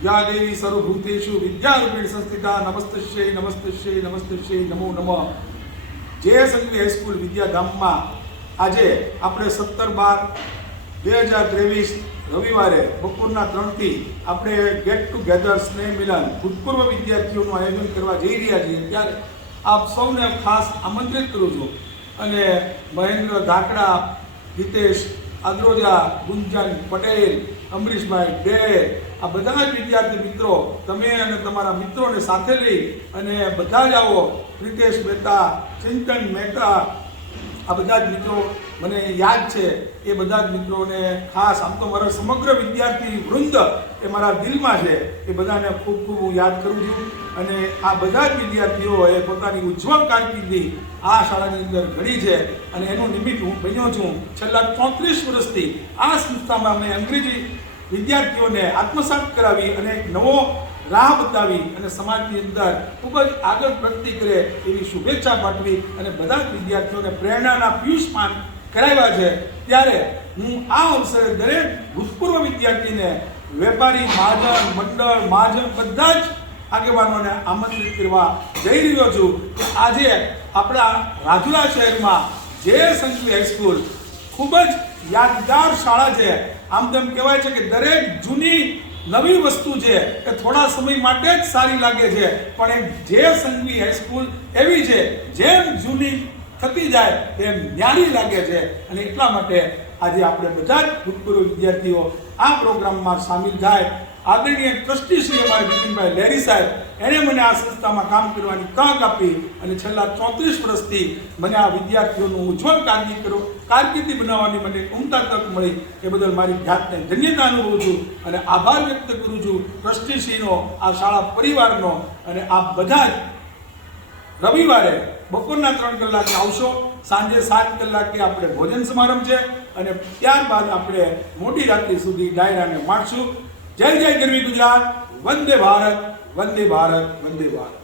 या देवी सर्वभूतेषु विद्यारूपेण संस्थिता नमस्तस्यै नमस्तस्यै नमस्तस्यै नमो नमः। જે સંઘવી હાઈસ્કૂલ વિદ્યાધામમાં આજે આપણે 17/12/2023 રવિવારે બપોરના 3થી આપણે ગેટ ટુગેધર સ્નેહ મિલન ભૂતપૂર્વ વિદ્યાર્થીઓનું આયોજન કરવા જઈ રહ્યા છીએ, ત્યારે આપ સૌને ખાસ આમંત્રિત કરું છું અને મહેન્દ્ર ધાકડા, હિતેશ આગરોજા, ગુંજન પટેલ, અમરીશભાઈ ડે, આ બધા જ વિદ્યાર્થી મિત્રો, તમે અને તમારા મિત્રોને સાથે લઈ અને બધા જ આવો. પ્રિતેશ મહેતા, ચિંતન મહેતા, આ બધા જ મિત્રો મને યાદ છે. એ બધા જ મિત્રોને ખાસ, આમ તો મારા સમગ્ર વિદ્યાર્થી વૃંદ એ મારા દિલમાં છે, એ બધાને ખૂબ ખૂબ હું યાદ કરું છું. અને આ બધા જ વિદ્યાર્થીઓએ પોતાની ઉજ્જવળ કારકિર્દી આ શાળાની અંદર ઘડી છે અને એનું નિમિત્ત હું બન્યો છું. છેલ્લા 34 વર્ષથી આ સંસ્થામાં મેં અંગ્રેજી વિદ્યાર્થીઓને આત્મસાત કરાવી અને એક નવો રાહ બતાવી અને સમાજની અંદર ખૂબ જ આગળ પ્રગતિ કરે એવી શુભેચ્છા પાઠવી અને બધા જ વિદ્યાર્થીઓને પ્રેરણાના પિયુષપાન કરાવ્યા છે. ત્યારે હું આ અવસરે દરેક ભૂતપૂર્વ વિદ્યાર્થીને, વેપારી, મહાજન, મંડળ, મહાજન બધા જ આગેવાનોને આમંત્રિત કરવા જઈ રહ્યો છું કે આજે આપણા રાજુલા શહેરમાં જે સંઘવી હાઈસ્કૂલ ખૂબ જ યાદગાર શાળા છે. આમ તેમ કહેવાય છે કે દરેક જૂની નવી વસ્તુ છે એ થોડા સમય માટે જ સારી લાગે છે, પણ એ જે સંઘવી હાઈસ્કૂલ એવી છે જેમ જૂની થતી જાય તેમ ન્યારી લાગે છે. અને એટલા માટે આજે આપણે બધા જ ભૂતપૂર્વ વિદ્યાર્થીઓ આ પ્રોગ્રામમાં સામેલ થાય. આદરણીય ટ્રસ્ટી શ્રી અમારા બિપિનભાઈ લહેરી સાહેબ, એણે મને આ સંસ્થામાં કામ કરવાની તક આપી અને છેલ્લા 34 વર્ષથી મને આ વિદ્યાર્થીઓનું ઉજ્જવળ કારકિર્દી બનાવવાની મને ઉમદા તક મળી. એ બદલ મારી જાતને ધન્યતા અનુભવું છું અને આભાર વ્યક્ત કરું છું ટ્રસ્ટીશ્રીનો, આ શાળા પરિવારનો. અને આપ બધા જ રવિવારે બપોરના 3 કલાકે આવશો, સાંજે 7 કલાકે આપણે ભોજન સમારંભ છે અને ત્યારબાદ આપણે મોડી રાત્રિ સુધી ડાયરાને માણશું. જય જય ગરવી ગુજરાત, વંદે ભારત, વંદે ભારત, વંદે ભારત.